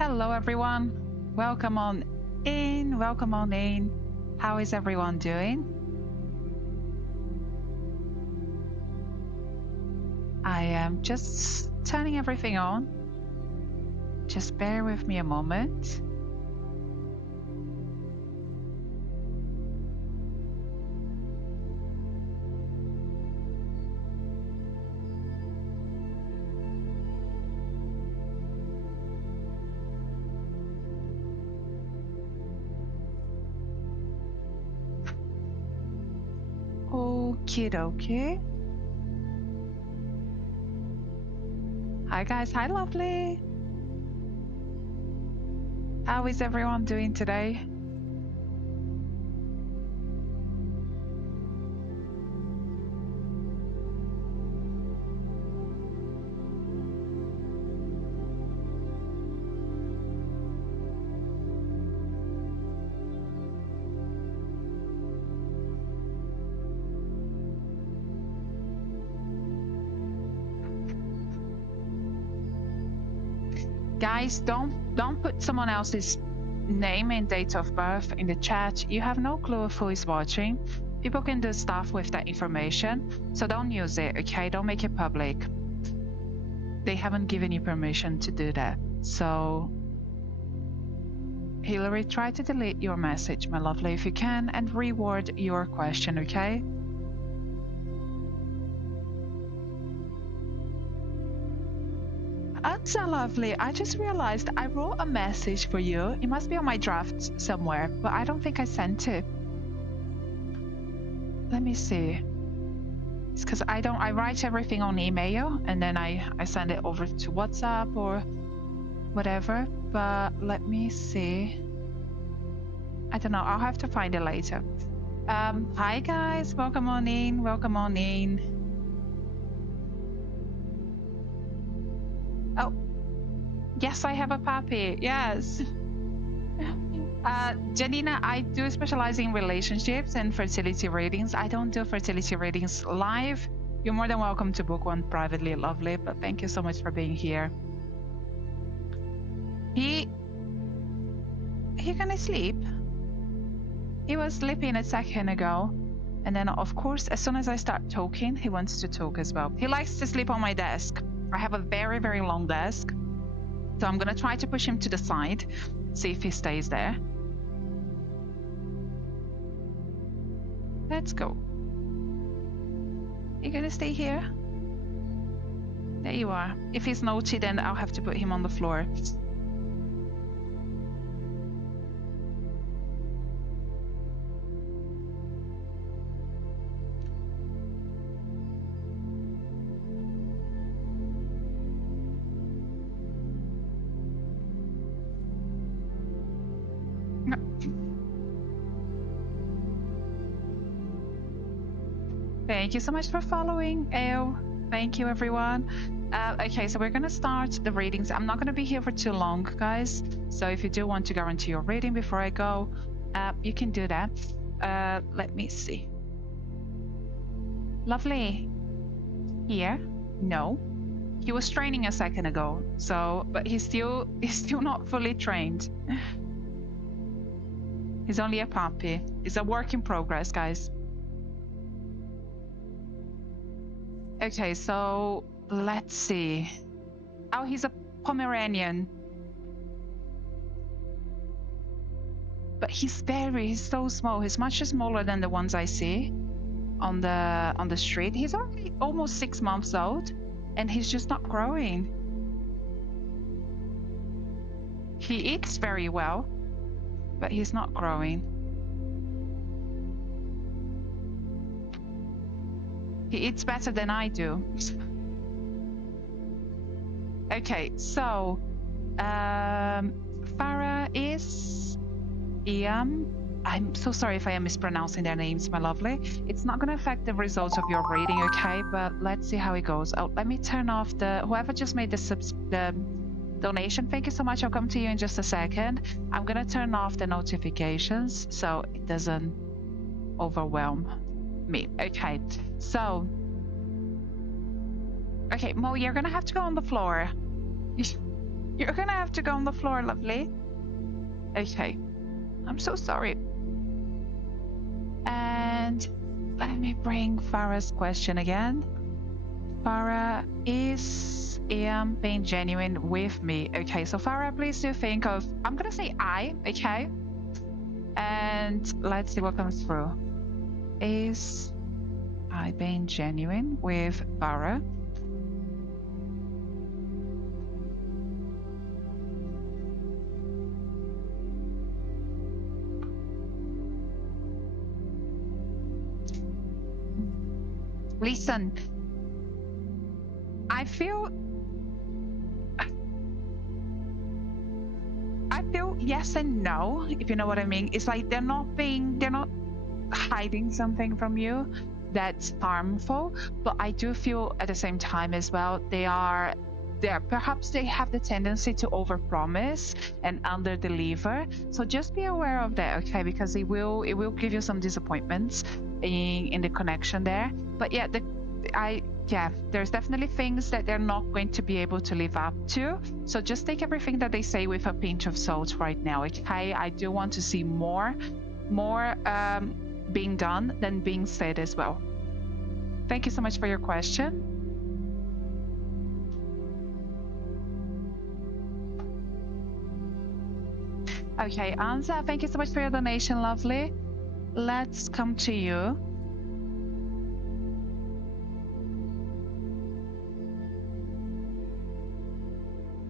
Hello, everyone. Welcome on in. Welcome on in. How is everyone doing? I am just turning everything on. Just bear with me a moment. Okie dokie. Hi guys, hi lovely. How is everyone doing today? Guys, don't put someone else's name and date of birth in the chat. You have no clue of who is watching. People can do stuff with that information, so don't use it, okay? Don't make it public. They haven't given you permission to do that. So, Hillary, try to delete your message, my lovely, if you can, and reword your question, okay? So lovely. I just realized I wrote a message for you. It must be on my drafts somewhere, but I don't think I sent it. Let me see. It's because I write everything on email and then I send it over to WhatsApp or whatever. But let me see. I don't know. I'll have to find it later. Hi guys. Welcome on in. Welcome on in. Oh, yes, I have a puppy. Yes. Janina, I do specialize in relationships and fertility readings. I don't do fertility readings live. You're more than welcome to book one privately, lovely, but thank you so much for being here. He gonna sleep? He was sleeping a second ago. And then, of course, as soon as I start talking, he wants to talk as well. He likes to sleep on my desk. I have a very, very long desk. So I'm gonna try to push him to the side, see if he stays there. Let's go. You gonna stay here? There you are. If he's naughty, then I'll have to put him on the floor. Thank you so much for following, Ew. Thank you, everyone. Okay, so we're going to start the readings. I'm not going to be here for too long, guys. So if you do want to guarantee your reading before I go, you can do that. Let me see. Lovely. Here? No. He was training a second ago, so but he's still not fully trained. He's only a puppy. It's a work in progress, guys. Okay, so let's see. Oh, he's a Pomeranian. But he's so small. He's much smaller than the ones I see on the street. He's only almost 6 months old and he's just not growing. He eats very well, but he's not growing. He eats better than I do. Okay, so Farah is Iam. I'm so sorry if I am mispronouncing their names, my lovely. It's not going to affect the results of your reading, okay? But let's see how it goes. Oh, let me turn off whoever just made the donation. Thank you so much. I'll come to you in just a second. I'm going to turn off the notifications so it doesn't overwhelm me. Okay, so okay, Mo, you're gonna have to go on the floor. You're gonna have to go on the floor, lovely. Okay. I'm so sorry. And let me bring Farah's question again. Farah, is Ian being genuine with me? Okay, so Farah, please do think of, I'm gonna say I, okay? And let's see what comes through. Is I being genuine with Farah? Listen, I feel yes and no, if you know what I mean. It's like they're not hiding something from you that's harmful, but I do feel at the same time as well perhaps they have the tendency to overpromise and underdeliver. So just be aware of that, okay? Because it will give you some disappointments in the connection there. But yeah, there's definitely things that they're not going to be able to live up to. So just take everything that they say with a pinch of salt right now, okay? I do want to see more being done than being said as well. Thank you so much for your question. Okay, Anza, thank you so much for your donation, lovely. Let's come to you.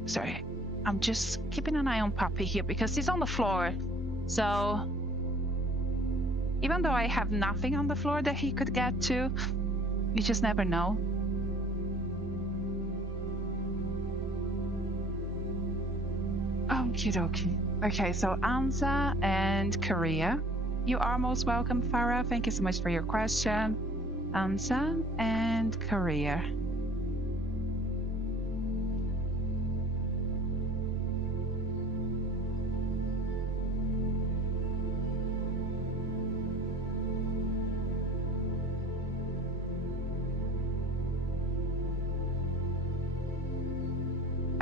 Sorry, I'm just keeping an eye on Puppy here because he's on the floor. So even though I have nothing on the floor that he could get to, you just never know. Okie dokie. Okay, so Anza and Korea. You are most welcome, Farah. Thank you so much for your question. Anza and Korea.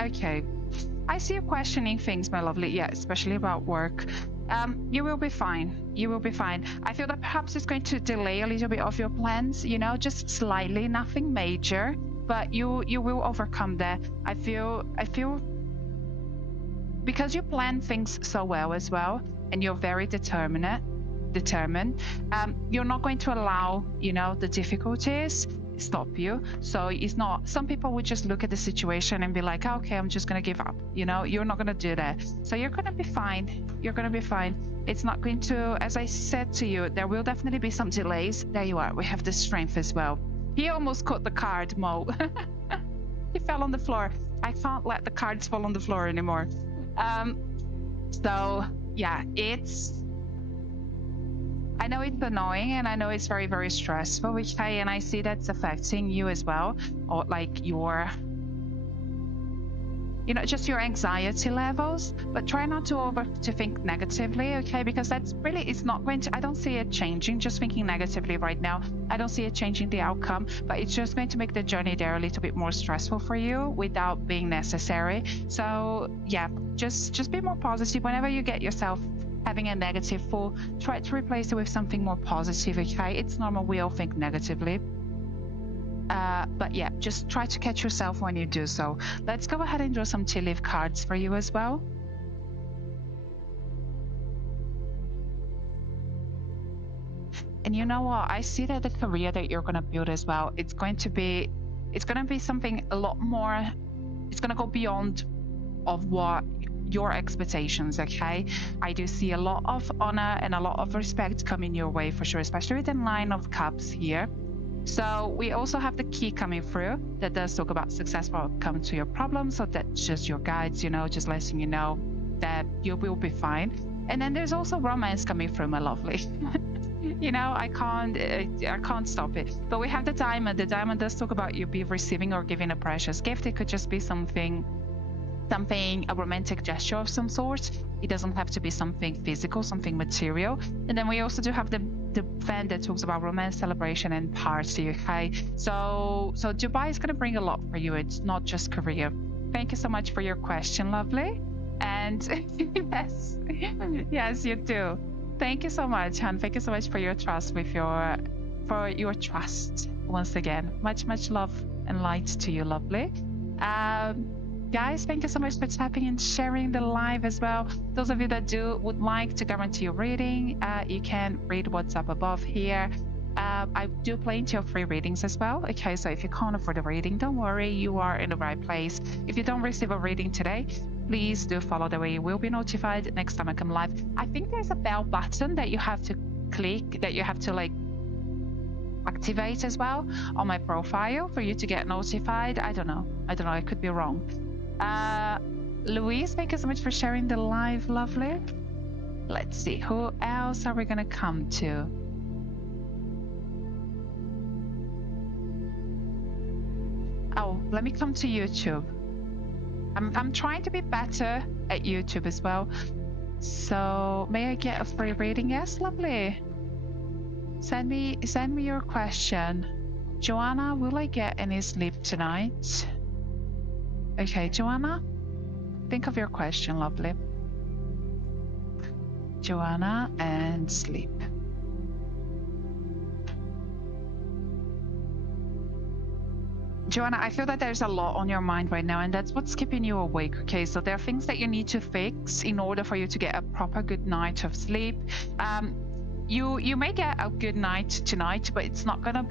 Okay. I see you questioning things, my lovely. Yeah, especially about work. You will be fine. You will be fine. I feel that perhaps it's going to delay a little bit of your plans, you know, just slightly, nothing major, but you will overcome that. I feel because you plan things so well as well, and you're very determined, you're not going to allow, you know, the difficulties stop you. So it's not, some people would just look at the situation and be like, oh, okay, I'm just gonna give up, you know. You're not gonna do that. So you're gonna be fine. You're gonna be fine. It's not going to, as I said to you, there will definitely be some delays. There you are. We have the strength as well. He almost caught the card, Mo. He fell on the floor. I can't let the cards fall on the floor anymore. So yeah, I know it's annoying and I know it's very, very stressful, and I see that's affecting you as well, or like your, you know, just your anxiety levels. But try not to think negatively, okay? Because that's really, it's not going to, I don't see it changing. Just thinking negatively right now, I don't see it changing the outcome, but it's just going to make the journey there a little bit more stressful for you without being necessary. So yeah, just be more positive. Whenever you get yourself having a negative thought, try to replace it with something more positive, okay? It's normal, we all think negatively. But yeah, just try to catch yourself when you do so. Let's go ahead and draw some tea leaf cards for you as well. And you know what? I see that the career that you're going to build as well, it's going to be something a lot more, it's going to go beyond of what your expectations, okay? I do see a lot of honor and a lot of respect coming your way for sure, especially with the Nine of Cups here. So we also have the key coming through that does talk about successful outcome to your problem. So that's just your guides, you know, just letting you know that you will be fine. And then there's also romance coming through, my lovely. You know, I can't stop it. But we have the diamond. The diamond does talk about you be receiving or giving a precious gift. It could just be something, a romantic gesture of some sort. It doesn't have to be something physical, something material. And then we also do have the fan that talks about romance, celebration, and party, okay? So Dubai is going to bring a lot for you. It's not just Korea. Thank you so much for your question, lovely. And yes, yes, you do. Thank you so much, Han. Thank you so much for your trust for your trust once again. Much love and light to you, lovely. Guys, thank you so much for tapping and sharing the live as well. Those of you that would like to guarantee your reading, you can read what's up above here. I do plenty of free readings as well. Okay, so if you can't afford a reading, don't worry, you are in the right place. If you don't receive a reading today, please do follow the way. You will be notified next time I come live. I think there's a bell button that you have to click, that you have to like activate as well on my profile for you to get notified. I don't know, I could be wrong. Louise, thank you so much for sharing the live, lovely. Let's see, who else are we gonna come to? Oh, let me come to YouTube. I'm trying to be better at YouTube as well. So may I get a free reading? Yes, lovely. Send me your question. Joanna, will I get any sleep tonight? Okay, Joanna, think of your question, lovely. Joanna and sleep. Joanna, I feel that there's a lot on your mind right now, and that's what's keeping you awake, okay? So there are things that you need to fix in order for you to get a proper good night of sleep. You may get a good night tonight, but it's not gonna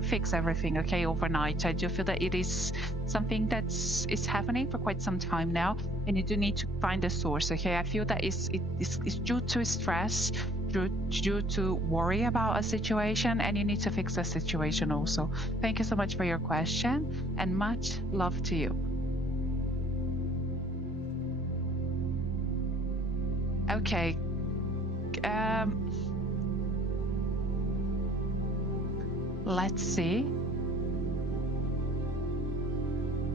fix everything, okay, overnight. I do feel that it is something is happening for quite some time now, and you do need to find the source, okay? I feel that it's due to stress, due to worry about a situation, and you need to fix the situation also. Thank you so much for your question, and much love to you. Okay. Let's see.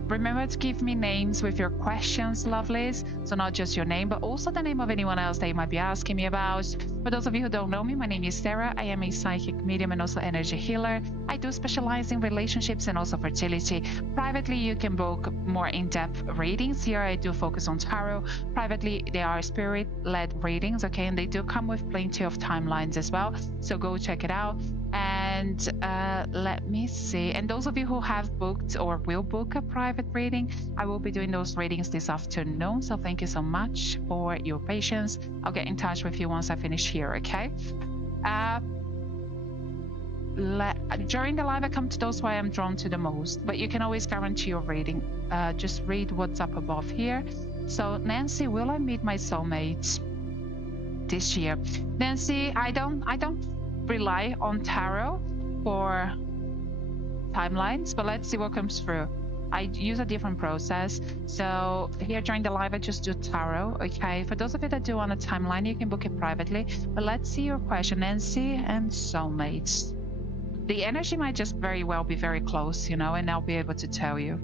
Remember to give me names with your questions, lovelies. So not just your name, but also the name of anyone else that you might be asking me about. For those of you who don't know me, my name is Sarah. I am a psychic medium and also energy healer. I do specialize in relationships and also fertility. Privately, you can book more in-depth readings. Here, I do focus on tarot. Privately, they are spirit-led readings, okay? And they do come with plenty of timelines as well. So go check it out. And let me see. And those of you who have booked or will book a private reading, I will be doing those readings this afternoon. So thank you so much for your patience. I'll get in touch with you once I finish here, okay? During the live, I come to those who I am drawn to the most, but you can always guarantee your reading. Just read what's up above here. So Nancy, will I meet my soulmate this year? Nancy, I don't rely on tarot for timelines, but let's see what comes through. I use a different process. So here during the live, I just do tarot, okay? For those of you that do want a timeline, you can book it privately. But let's see your question, Nancy and soulmates. The energy might just very well be very close, you know, and I'll be able to tell you.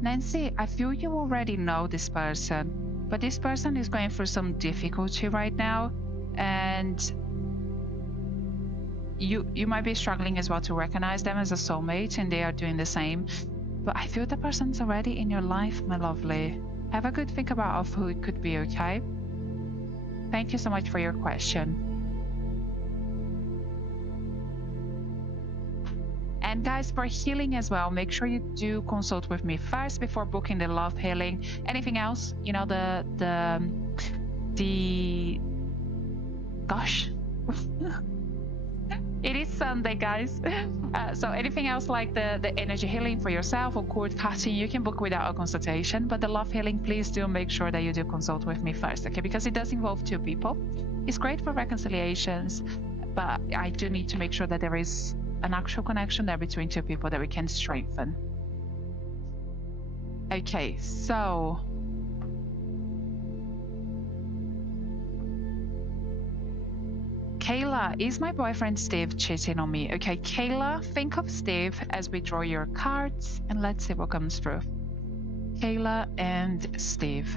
Nancy, I feel you already know this person, but this person is going through some difficulty right now, and you might be struggling as well to recognize them as a soulmate, and they are doing the same. But I feel the person's already in your life, my lovely. Have a good think about who it could be, okay? Thank you so much for your question. And guys, for healing as well, make sure you do consult with me first before booking the love healing. Anything else, you know, gosh. It is Sunday, guys. So anything else like the energy healing for yourself or cord cutting, you can book without a consultation. But the love healing, please do make sure that you do consult with me first, okay? Because it does involve two people. It's great for reconciliations, but I do need to make sure that there is an actual connection there between two people that we can strengthen. Okay, so Kayla, is my boyfriend Steve cheating on me? Okay, Kayla, think of Steve as we draw your cards and let's see what comes through. Kayla and Steve.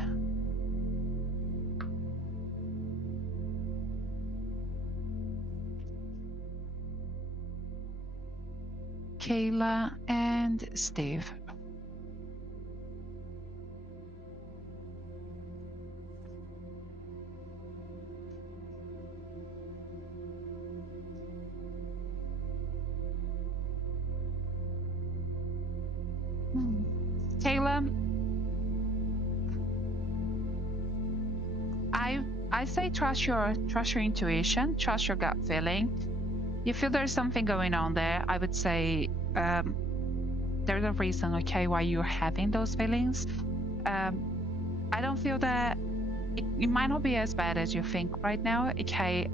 Kayla and Steve. Kayla, I say trust your intuition, trust your gut feeling. You feel there's something going on there. I would say there's a reason, okay, why you're having those feelings. I don't feel that it might not be as bad as you think right now, okay,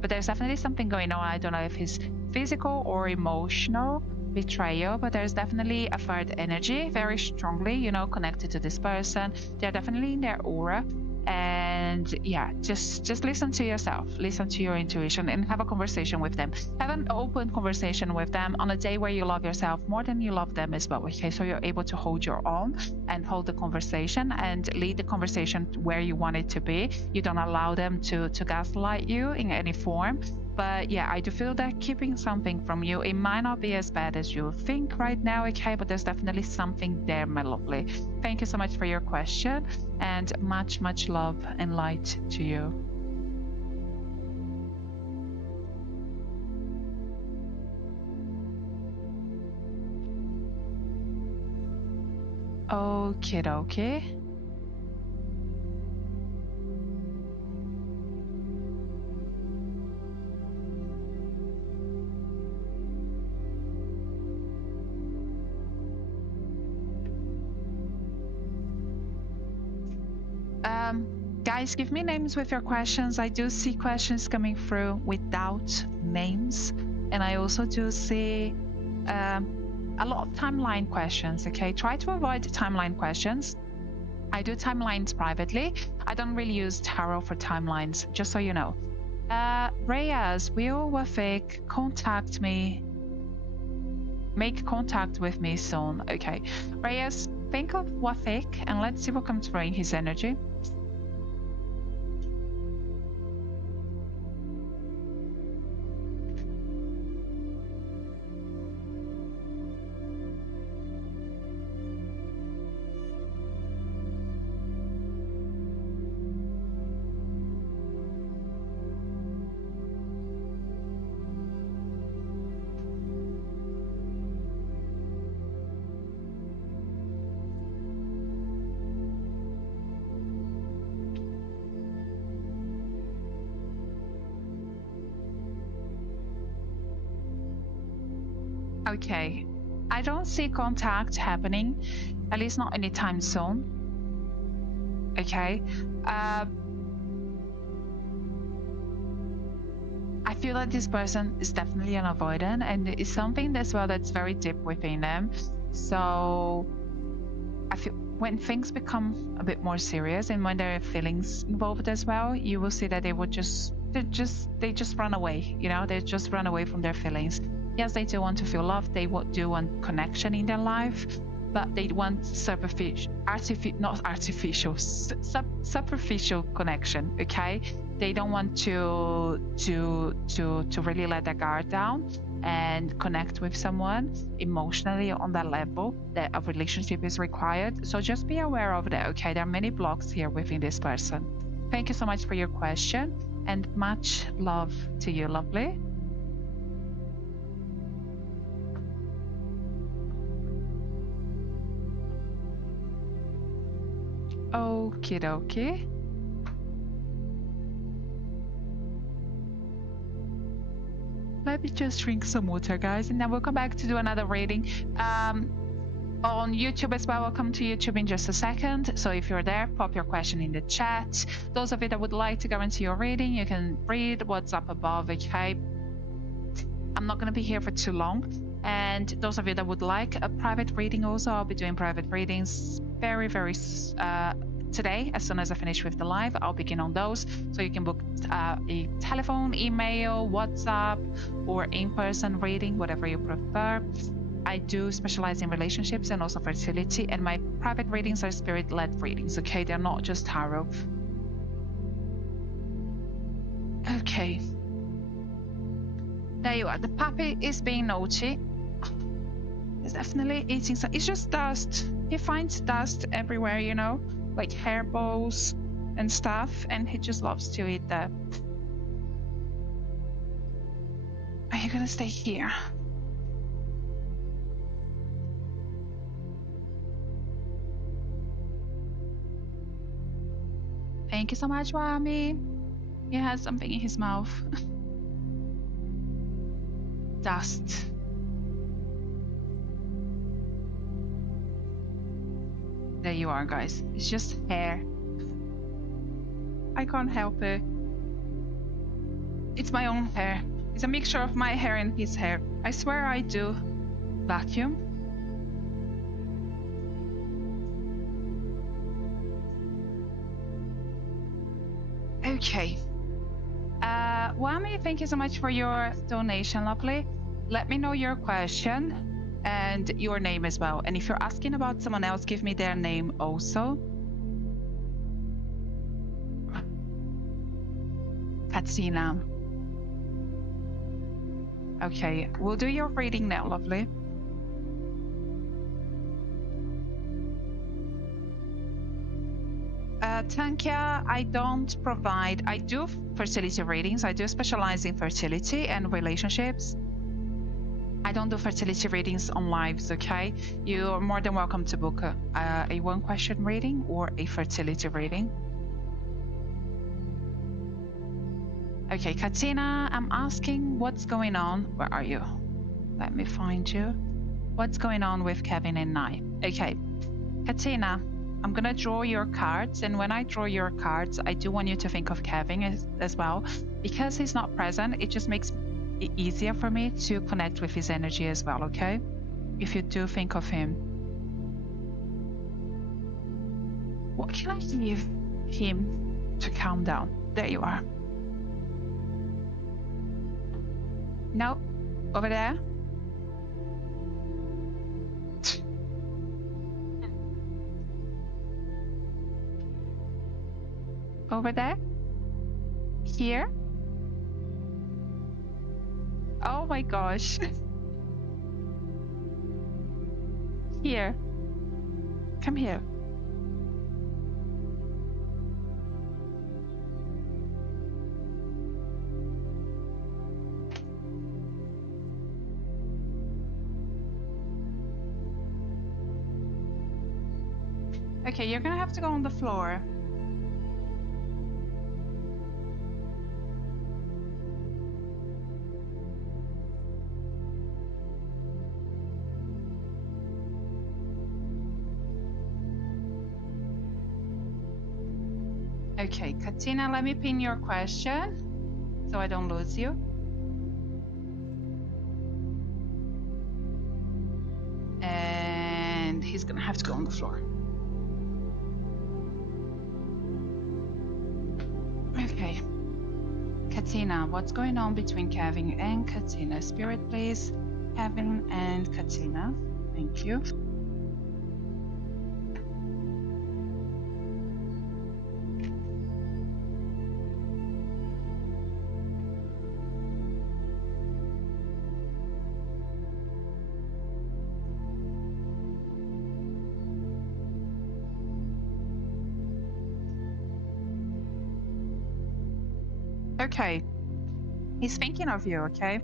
but there's definitely something going on. I don't know if it's physical or emotional betrayal, but there's definitely a third energy very strongly, you know, connected to this person. They're definitely in their aura. And yeah, just listen to yourself, listen to your intuition, and have a conversation with them. Have an open conversation with them on a day where you love yourself more than you love them as well, okay? So you're able to hold your own and hold the conversation and lead the conversation where you want it to be. You don't allow them to gaslight you in any form. But yeah, I do feel that keeping something from you, it might not be as bad as you think right now, okay? But there's definitely something there, my lovely. Thank you so much for your question, and much, much love and light to you. Okie dokie. Guys, give me names with your questions. I do see questions coming through without names, and I also do see a lot of timeline questions, okay? Try to avoid timeline questions. I do timelines privately. I don't really use tarot for timelines, just so you know. Reyes, will Wafik contact me? Make contact with me soon. Okay. Reyes, think of Wafik and let's see what comes through in his energy. Okay, I don't see contact happening, at least not anytime soon. Okay, I feel that this person is definitely an avoidant, and it's something as well that's very deep within them. So I feel when things become a bit more serious and when there are feelings involved as well, you will see that they just run away. You know, they just run away from their feelings. Yes, they do want to feel loved, they do want connection in their life, but they want superficial connection, okay? They don't want to really let their guard down and connect with someone emotionally on that level that a relationship is required. So just be aware of that, okay? There are many blocks here within this person. Thank you so much for your question, and much love to you, lovely. Okie dokie. Let me just drink some water, guys, and then we'll come back to do another reading. On YouTube as well, I'll come to YouTube in just a second. So if you're there, pop your question in the chat. Those of you that would like to guarantee your reading, you can read what's up above, okay? I'm not going to be here for too long. And those of you that would like a private reading also, I'll be doing private readings very, very today. As soon as I finish with the live, I'll begin on those. So you can book a telephone, email, WhatsApp, or in-person reading, whatever you prefer. I do specialize in relationships and also fertility, and my private readings are spirit-led readings, okay? They're not just tarot. Okay. There you are. The puppy is being naughty. He's definitely eating some. It's just dust. He finds dust everywhere, you know, like hair balls and stuff, and he just loves to eat that. Are you gonna stay here? Thank you so much, Wami. He has something in his mouth. Dust. There you are, guys. It's just hair. I can't help it. It's my own hair. It's a mixture of my hair and his hair. I swear I do vacuum. Okay. Wami, thank you so much for your donation, lovely. Let me know your question and your name as well. And if you're asking about someone else, give me their name also. Katsina. Okay, we'll do your reading now, lovely. Tankia, I don't provide, I do fertility readings. I do specialize in fertility and relationships. I don't do fertility readings on lives, okay? You're more than welcome to book a one question reading or a fertility reading. Okay, Katina, I'm asking what's going on. Where are you? Let me find you. What's going on with Kevin and I? Okay, Katina, I'm gonna draw your cards, and when I draw your cards, I do want you to think of Kevin as well. Because he's not present, it just makes it easier for me to connect with his energy as well, okay? If you do think of him. What can I give him to calm down? There you are. No, over there. Over there? Here? Oh my gosh. Here. Come here. Okay, you're gonna have to go on the floor. Okay, Katina, let me pin your question so I don't lose you. And he's gonna have to go on the floor. Okay. Katina, what's going on between Kevin and Katina? Spirit, please. Kevin and Katina. Thank you. Okay. He's thinking of you, okay?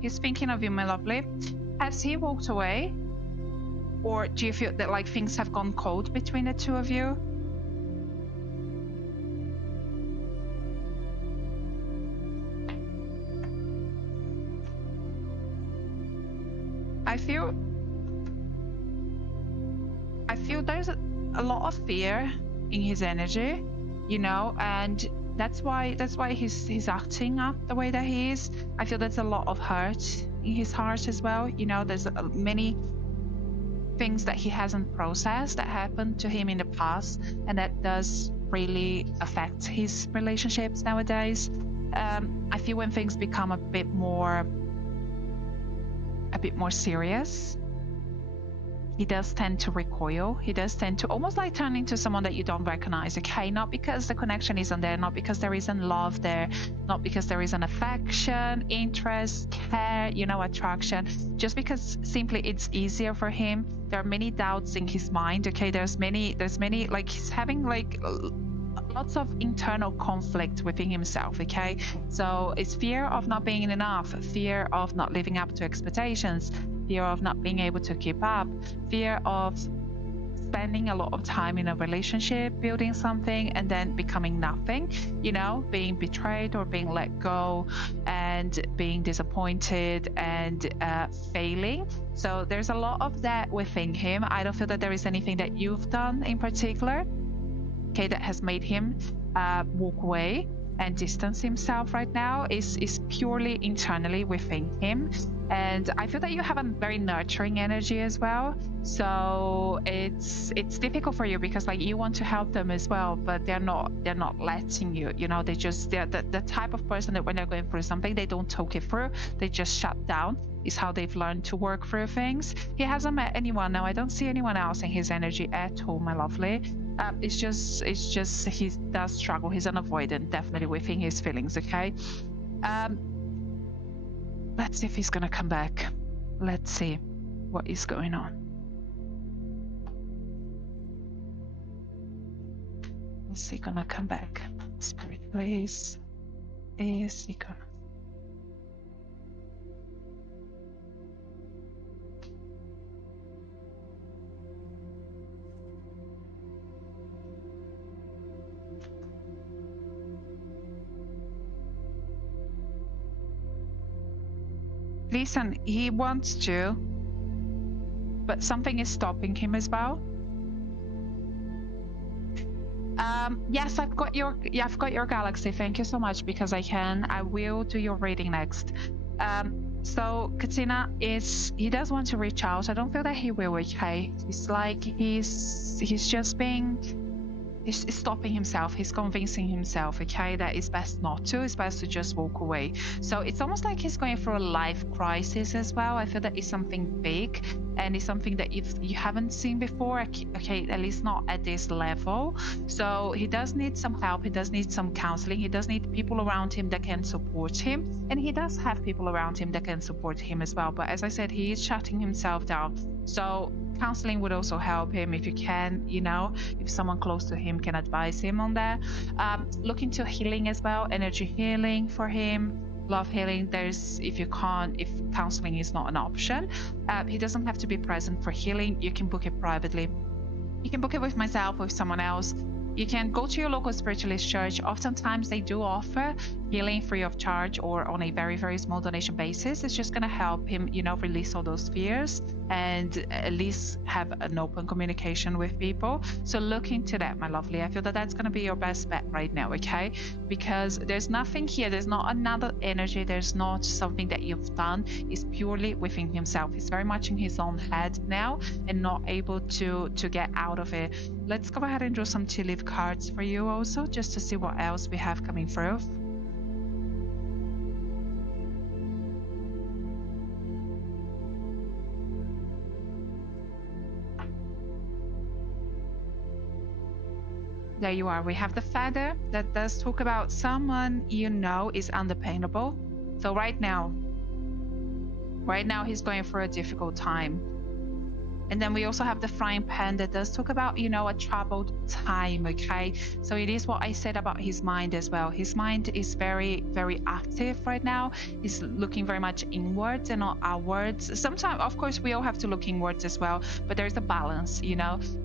He's thinking of you, my lovely. Has he walked away? Or do you feel that like things have gone cold between the two of you? I feel there's a lot of fear in his energy, you know, and that's why he's acting up the way that he is. I feel there's a lot of hurt in his heart as well, you know. There's many things that he hasn't processed that happened to him in the past, and that does really affect his relationships nowadays. I feel when things become a bit more serious, he does tend to recoil. He does tend to almost like turn into someone that you don't recognize, okay? Not because the connection isn't there, not because there isn't love there, not because there isn't affection, interest, care, attraction, just because simply it's easier for him. There are many doubts in his mind, okay? There's many, like he's having like lots of internal conflict within himself, okay? So it's fear of not being enough, fear of not living up to expectations, fear of not being able to keep up, fear of spending a lot of time in a relationship, building something, and then becoming nothing, being betrayed or being let go and being disappointed and failing. So there's a lot of that within him. I don't feel that there is anything that you've done in particular, okay, that has made him walk away and distance himself right now. Is purely internally within him. And I feel that you have a very nurturing energy as well. So it's difficult for you because like you want to help them as well, but they're not letting you, they're the type of person that when they're going through something, they don't talk it through, they just shut down. Is how they've learned to work through things. He hasn't met anyone now. I don't see anyone else in his energy at all, my lovely. It's just he does struggle. He's an avoidant, definitely within his feelings, okay? Let's see if he's gonna come back. Let's see what is going on. Is he gonna come back? Spirit, please. Is he gonna? Listen, he wants to, but something is stopping him as well. Yes, I've got your galaxy. Thank you so much, because I will do your reading next. So Katina he does want to reach out. I don't feel that he will, okay? It's like he's just he's stopping himself, he's convincing himself, okay, that it's best not to, it's best to just walk away. So it's almost like he's going through a life crisis as well. I feel that it's something big, and it's something that you haven't seen before, okay, at least not at this level. So he does need some help, he does need some counseling, he does need people around him that can support him, and he does have people around him that can support him as well. But as I said, he is shutting himself down. So counseling would also help him if you can, if someone close to him can advise him on that. Look into healing as well, energy healing for him, love healing. If counseling is not an option, he doesn't have to be present for healing. You can book it privately. You can book it with myself, with someone else. You can go to your local spiritualist church. Oftentimes they do offer healing free of charge or on a very, very small donation basis. It's just going to help him, release all those fears and at least have an open communication with people. So look into that, my lovely. I feel that that's going to be your best bet right now, okay? Because there's nothing here. There's not another energy. There's not something that you've done. It's purely within himself. He's very much in his own head now and not able to get out of it. Let's go ahead and draw some tea leaf cards for you also, just to see what else we have coming through. There you are. We have the Feather. That does talk about someone is undependable. So right now he's going through a difficult time. And then we also have the Frying Pan that does talk about, a troubled time, okay? So it is what I said about his mind as well. His mind is very, very active right now. He's looking very much inwards and not outwards. Sometimes, of course, we all have to look inwards as well, but there's a balance, He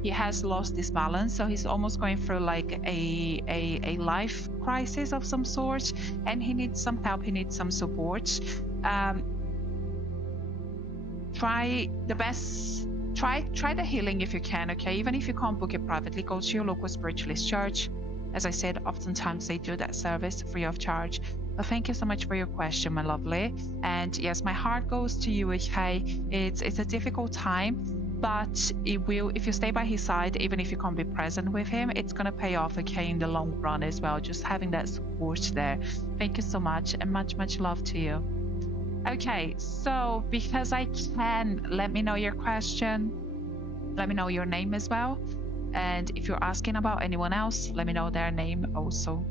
has lost this balance, so he's almost going through like a life crisis of some sort, and he needs some help, he needs some support. Try the healing if you can, okay? Even if you can't book it privately, go to your local spiritualist church. As I said, oftentimes they do that service free of charge. But thank you so much for your question, my lovely. And yes, my heart goes to you, okay? It's a difficult time. but it will, if you stay by his side, even if you can't be present with him, it's going to pay off, okay, in the long run as well, just having that support there. Thank you so much, and much love to you. Okay, so because I can, let me know your question, let me know your name as well, and if you're asking about anyone else, let me know their name also.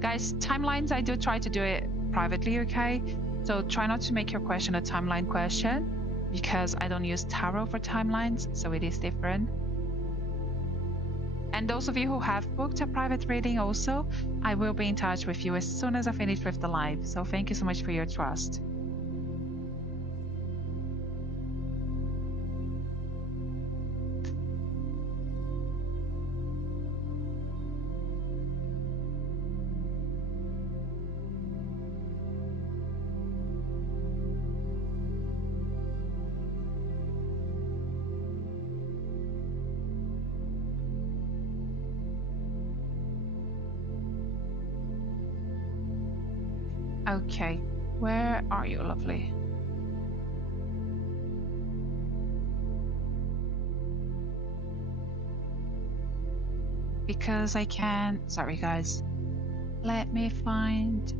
Guys, timelines, I do try to do it privately, okay? So try not to make your question a timeline question, because I don't use tarot for timelines, so it is different. And those of you who have booked a private reading also, I will be in touch with you as soon as I finish with the live. So thank you so much for your trust. Okay, where are you, lovely? Because I can, sorry guys, let me find,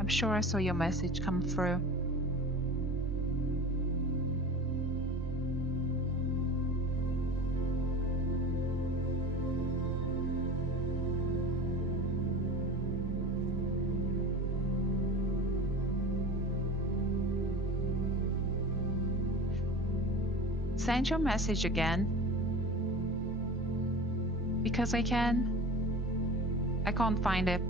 I'm sure I saw your message come through. Send your message again, because I can't find it.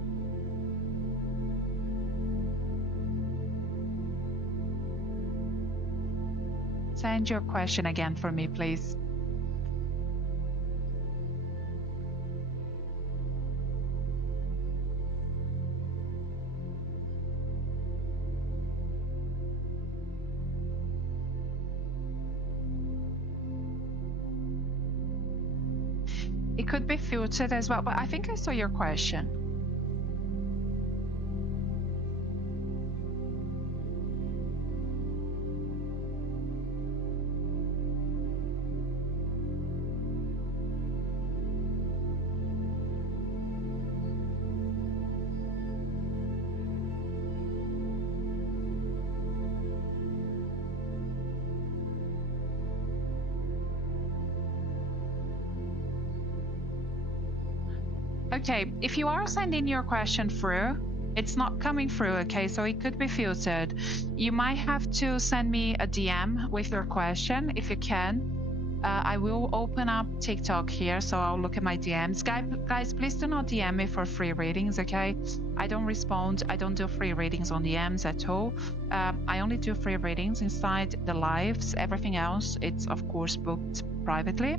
Send your question again for me, please. It could be filtered as well, but I think I saw your question. Okay, if you are sending your question through, it's not coming through, okay? So it could be filtered. You might have to send me a DM with your question if you can. I will open up TikTok here, so I'll look at my DMs. Guys, please do not DM me for free readings, okay? I don't respond. I don't do free readings on DMs at all. I only do free readings inside the lives. Everything else, it's of course booked privately.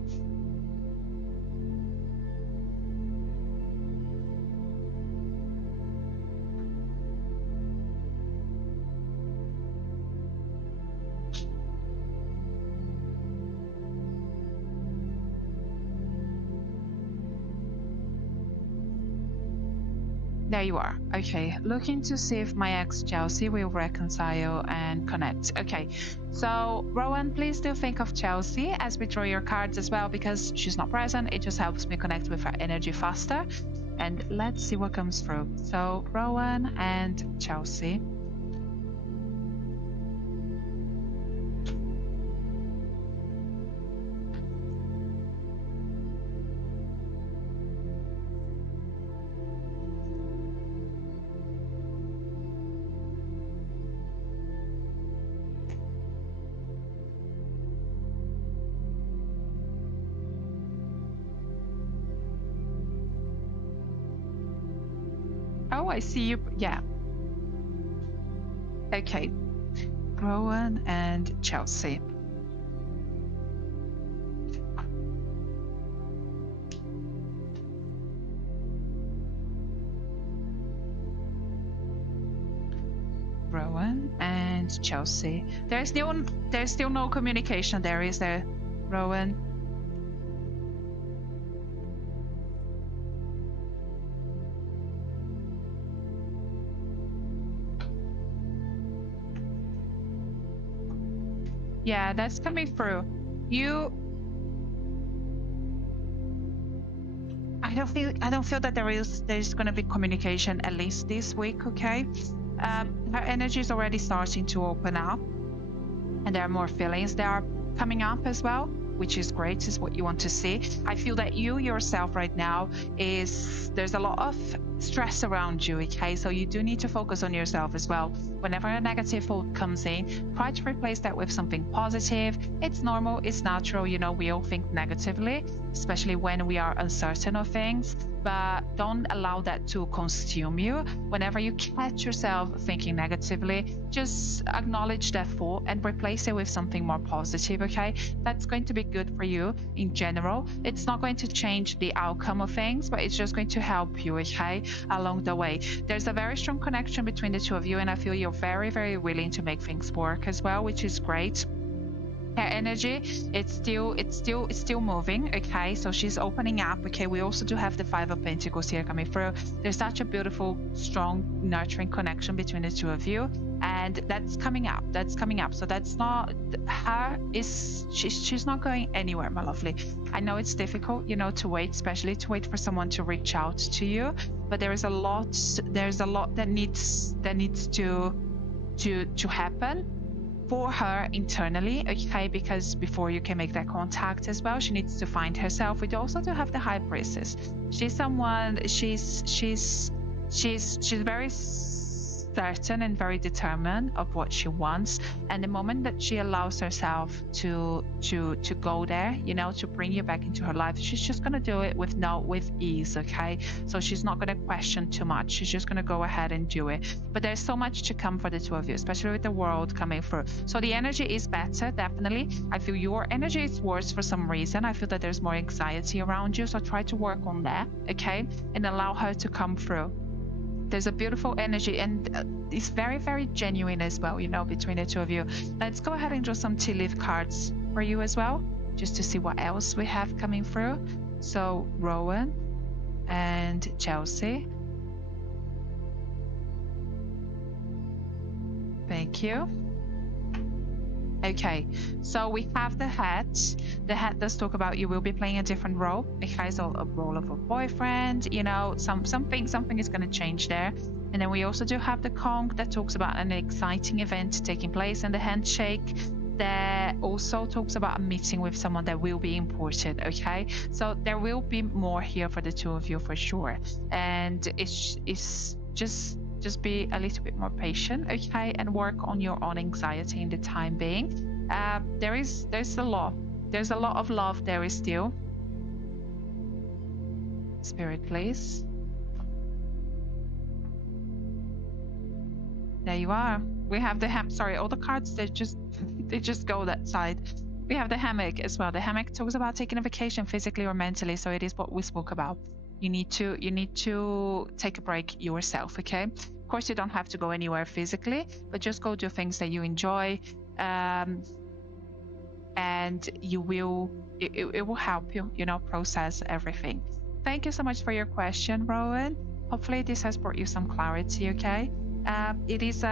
There you are. Okay, looking to see if my ex Chelsea will reconcile and connect. Okay, so Rowan, please do think of Chelsea as we draw your cards as well, because she's not present. It just helps me connect with her energy faster. And let's see what comes through. So Rowan and Chelsea. Oh, I see you. Yeah. Okay. Rowan and Chelsea. Rowan and Chelsea. There's still no communication there, is there, Rowan? Yeah, that's coming through. You, I don't feel that there's going to be communication at least this week. Okay, her energy is already starting to open up, and there are more feelings that are coming up as well, which is great, is what you want to see. I feel that you yourself right now there's a lot of stress around you, okay? So you do need to focus on yourself as well. Whenever a negative thought comes in, try to replace that with something positive. It's normal, it's natural, we all think negatively, especially when we are uncertain of things, but don't allow that to consume you. Whenever you catch yourself thinking negatively, just acknowledge that thought and replace it with something more positive, okay? That's going to be good for you in general. It's not going to change the outcome of things, but it's just going to help you, okay, along the way. There's a very strong connection between the two of you, and I feel you're very, very willing to make things work as well, which is great. Her energy, it's still moving, okay? So she's opening up, okay? We also do have the Five of Pentacles here coming through. There's such a beautiful, strong, nurturing connection between the two of you, and that's coming up. So that's not her. She's not going anywhere, my lovely. I know it's difficult, to wait, especially to wait for someone to reach out to you, but there's a lot that needs to happen for her internally, okay? Because before you can make that contact as well, she needs to find herself. We also do have the High Priestess. She's someone, she's very certain and very determined of what she wants, and the moment that she allows herself to go there, to bring you back into her life, she's just gonna do it with ease, okay? So she's not gonna question too much. She's just gonna go ahead and do it. But there's so much to come for the two of you, especially with the World coming through. So the energy is better, definitely. I feel your energy is worse for some reason. I feel that there's more anxiety around you, so try to work on that, okay? And allow her to come through. There's a beautiful energy, and it's very, very genuine as well, between the two of you. Let's go ahead and draw some tea leaf cards for you as well, just to see what else we have coming through. So Rowan and Chelsea. Thank you. Okay, so we have the hat. The hat does talk about you will be playing a different role. Okay, so a role of a boyfriend, something is going to change there. And then we also do have the conch that talks about an exciting event taking place, and the handshake that also talks about a meeting with someone that will be important, okay? So there will be more here for the two of you for sure. And it's just be a little bit more patient, okay, and work on your own anxiety in the time being. There's a lot of love there is still. Spirit, please. There you are. We have the sorry, all the cards they just go that side. We have the hammock as well. The hammock talks about taking a vacation physically or mentally, so it is what we spoke about. You need to take a break yourself, okay? Of course, you don't have to go anywhere physically, but just go do things that you enjoy, and it will help you, process everything. Thank you so much for your question, Rowan. Hopefully, this has brought you some clarity, okay? It's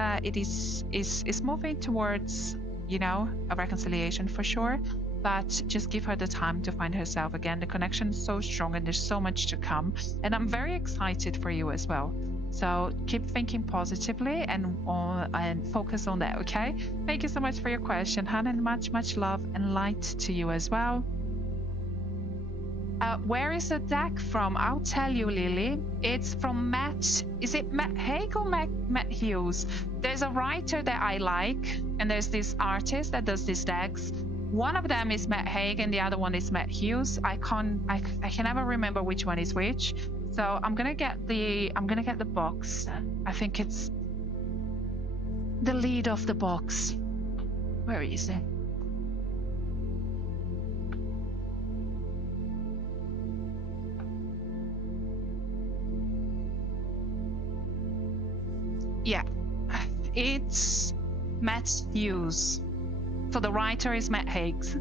moving towards, a reconciliation for sure. But just give her the time to find herself again. The connection is so strong and there's so much to come. And I'm very excited for you as well. So keep thinking positively and focus on that, okay? Thank you so much for your question, Han, and much, much love and light to you as well. Where is the deck from? I'll tell you, Lily. It's from Matt. Is it Matt Haig or Matt Hughes? There's a writer that I like, and there's this artist that does these decks. One of them is Matt Haig and the other one is Matt Hughes. I can never remember which one is which. So I'm gonna get the box. I think it's the lead of the box. Where is it? Yeah, it's Matt Hughes. So the writer is Matt Higgs.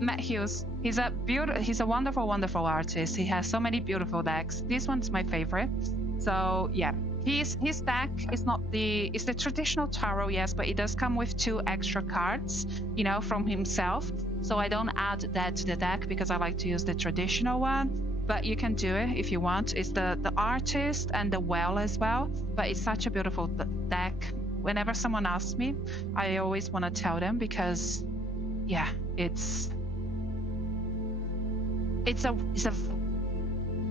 Matt Hughes. He's a wonderful, wonderful artist. He has so many beautiful decks. This one's my favorite. So yeah, his deck is not it's the traditional tarot, yes, but it does come with 2 extra cards, you know, from himself. So I don't add that to the deck because I like to use the traditional one. But you can do it if you want. It's the artist and the well as well. But it's such a beautiful deck. Whenever someone asks me, I always want to tell them because, yeah, it's a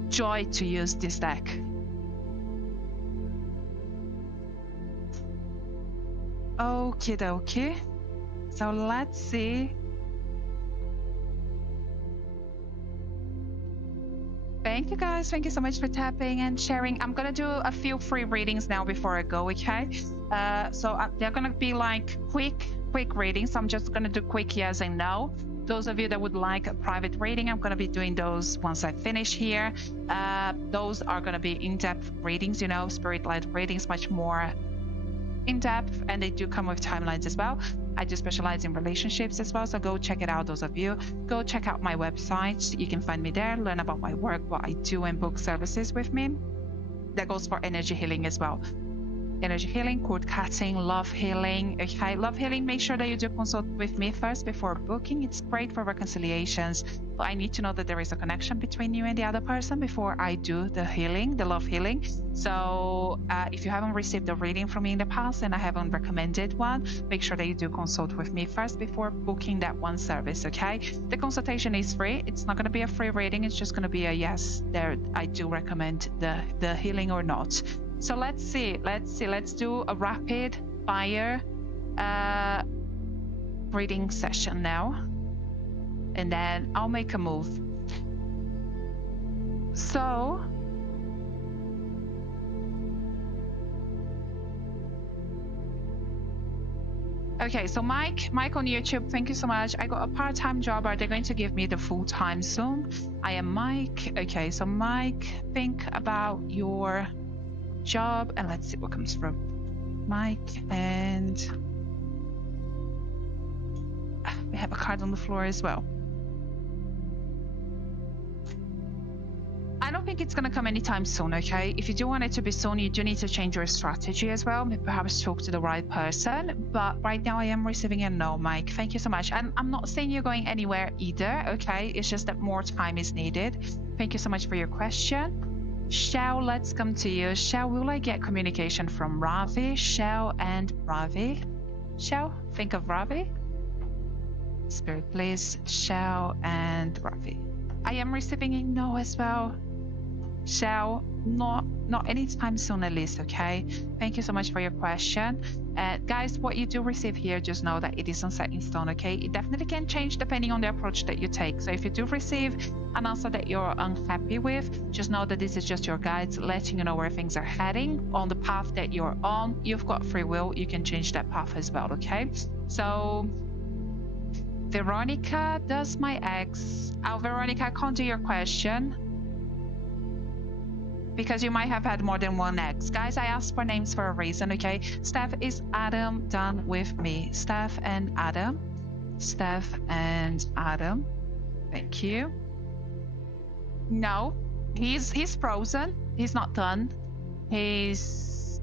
joy to use this deck. Okie dokie. So let's see. Thank you guys. Thank you so much for tapping and sharing. I'm gonna do a few free readings now before I go, okay? So they're gonna be like quick readings. I'm just gonna do quick yes and no. Those of you that would like a private reading, I'm gonna be doing those once I finish here. Those are gonna be in-depth readings, you know, spirit-led readings, much more in-depth, and they do come with timelines as well. I do specialize in relationships as well, so go check it out. Those of you, go check out my website. You can find me there, learn about my work, what I do, and book services with me. That goes for energy healing as well. Energy healing, cord cutting, love healing. Okay, love healing, make sure that you do consult with me first before booking. It's great for reconciliations, but I need to know that there is a connection between you and the other person before I do the healing, the love healing. So if you haven't received a reading from me in the past and I haven't recommended one, make sure that you do consult with me first before booking that one service, okay? The consultation is free. It's not going to be a free reading. It's just going to be a yes, there I do recommend the healing or not. So let's see. Let's do a rapid fire reading session now, and then I'll make a move. So okay, so Mike on YouTube, thank you so much. I got a part-time job. Are they going to give me the full-time soon? I am Mike. Okay, so Mike, think about your job and let's see what comes from Mike. And we have a card on the floor as well. I don't think it's going to come anytime soon, okay? If you do want it to be soon, you do need to change your strategy as well. Maybe perhaps talk to the right person. But right now I am receiving a no, Mike. Thank you so much. And I'm not saying you're going anywhere either, okay? It's just that more time is needed. Thank you so much for your question. Shell, let's come to you. Shell, will I get communication from Ravi? Shell and Ravi. Shell, think of Ravi. Spirit, please. Shell and Ravi. I am receiving a no as well. Shell, not anytime soon at least, okay? Thank you so much for your question. Guys, what you do receive here, just know that it isn't set in stone, okay? It definitely can change depending on the approach that you take. So if you do receive an answer that you're unhappy with, just know that this is just your guides letting you know where things are heading on the path that you're on. You've got free will. You can change that path as well, okay? So Veronica, does my ex... Oh, Veronica, I can't do your question because you might have had more than one ex. Guys, I asked for names for a reason, okay? Steph, is Adam done with me? Steph and Adam. Steph and Adam. Thank you. No, he's frozen. He's not done. He's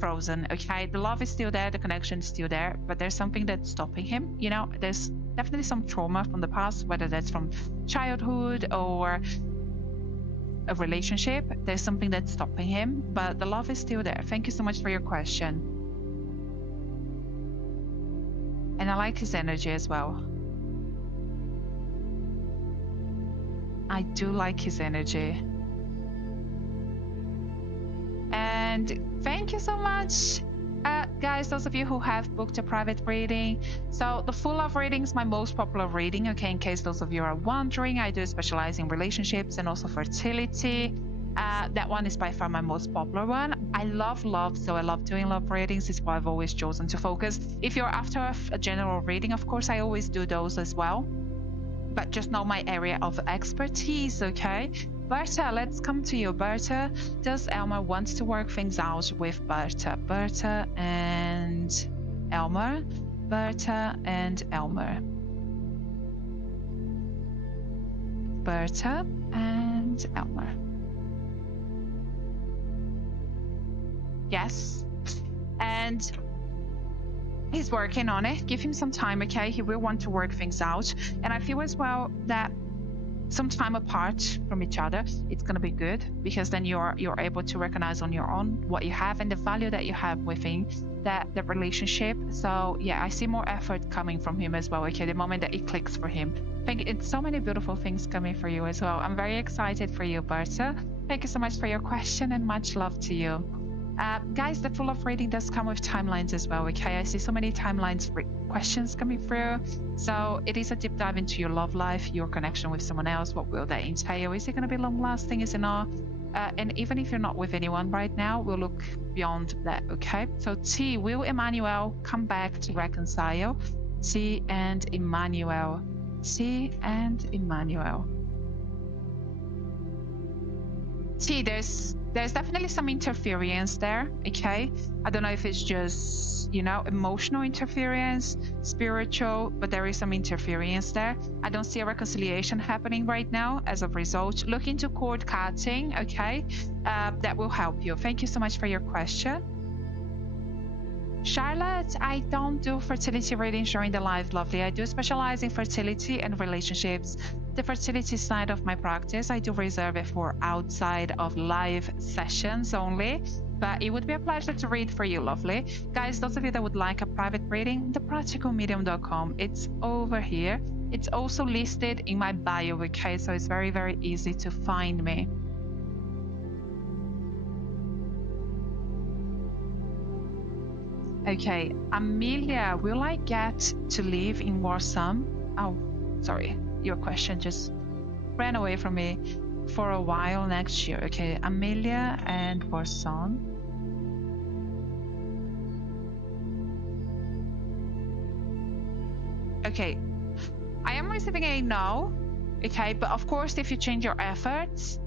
frozen, okay? The love is still there, the connection is still there, but there's something that's stopping him. You know, there's definitely some trauma from the past, whether that's from childhood or a relationship. There's something that's stopping him, but the love is still there. Thank you so much for your question. And I like his energy as well. I do like his energy. And thank you so much, guys, those of you who have booked a private reading. So the full love reading is my most popular reading, okay? In case those of you are wondering, I do specialize in relationships and also fertility. That one is by far my most popular one. I love love, so I love doing love readings. It's why I've always chosen to focus. If you're after a general reading, of course, I always do those as well. But just know my area of expertise, okay? Berta, let's come to you. Berta, does Elmer want to work things out with Berta? Berta and Elmer. Berta and Elmer. Berta and Elmer. Yes. And he's working on it. Give him some time, okay? He will want to work things out. And I feel as well that some time apart from each other, it's going to be good, because then you're able to recognize on your own what you have and the value that you have within that the relationship. So yeah, I see more effort coming from him as well, okay? The moment that it clicks for him, I think it's so many beautiful things coming for you as well. I'm very excited for you, Berta. Thank you so much for your question, and much love to you. Guys, the full love reading does come with timelines as well, okay? I see so many timelines for questions coming through. So it is a deep dive into your love life, your connection with someone else. What will that entail? Is it going to be long lasting? Is it not? And even if you're not with anyone right now, we'll look beyond that, okay? So T, will Emmanuel come back to reconcile? T and Emmanuel. T and Emmanuel. T, there's definitely some interference there, okay? I don't know if it's just, you know, emotional interference, spiritual, but there is some interference there. I don't see a reconciliation happening right now as a result. Look into cord cutting, okay? That will help you. Thank you so much for your question. Charlotte, I don't do fertility readings during the live, lovely. I do specialize in fertility and relationships. The fertility side of my practice, I do reserve it for outside of live sessions only, but it would be a pleasure to read for you, lovely. Guys, those of you that would like a private reading, thepracticalmedium.com, it's over here. It's also listed in my bio, okay? So it's very, very easy to find me. Okay, Amelia, will I get to live in Warsaw? Oh, sorry, your question just ran away from me. For a while next year. Okay, Amelia and Warsaw. Okay, I am receiving a no. Okay, but of course, if you change your efforts,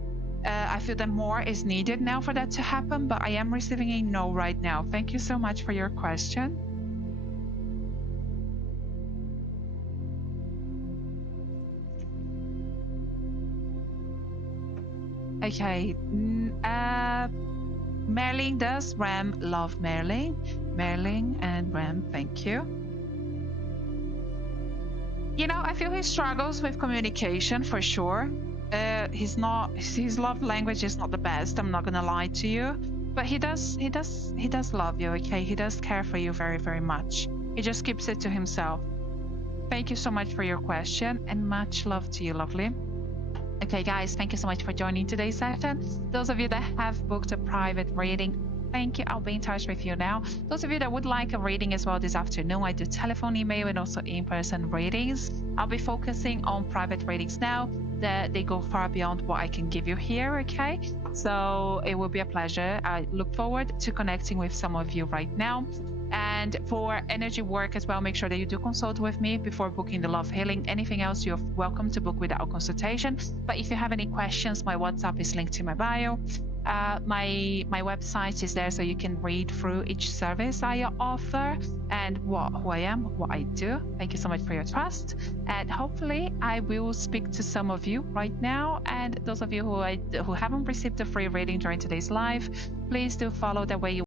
I feel that more is needed now for that to happen, but I am receiving a no right now. Thank you so much for your question. Okay, Merlin does. Ram, love Merlin. Merlin and Ram, thank you. You know, I feel he struggles with communication for sure. His love language is not the best, I'm not gonna lie to you, but he does love you, okay? He does care for you very, very much. He just keeps it to himself. Thank you so much for your question, and much love to you, lovely. Okay, guys, thank you so much for joining today's session. Those of you that have booked a private reading, thank you. I'll be in touch with you now. Those of you that would like a reading as well this afternoon, I do telephone, email, and also in-person readings. I'll be focusing on private readings now. That they go far beyond what I can give you here, okay? So it will be a pleasure. I look forward to connecting with some of you right now. And for energy work as well, make sure that you do consult with me before booking the love healing. Anything else, you're welcome to book without consultation. But if you have any questions, my WhatsApp is linked in my bio. My website is there, so you can read through each service I offer and who I am, what I do. Thank you so much for your trust, and hopefully I will speak to some of you right now. And those of you who haven't received a free reading during today's live, please do follow the way you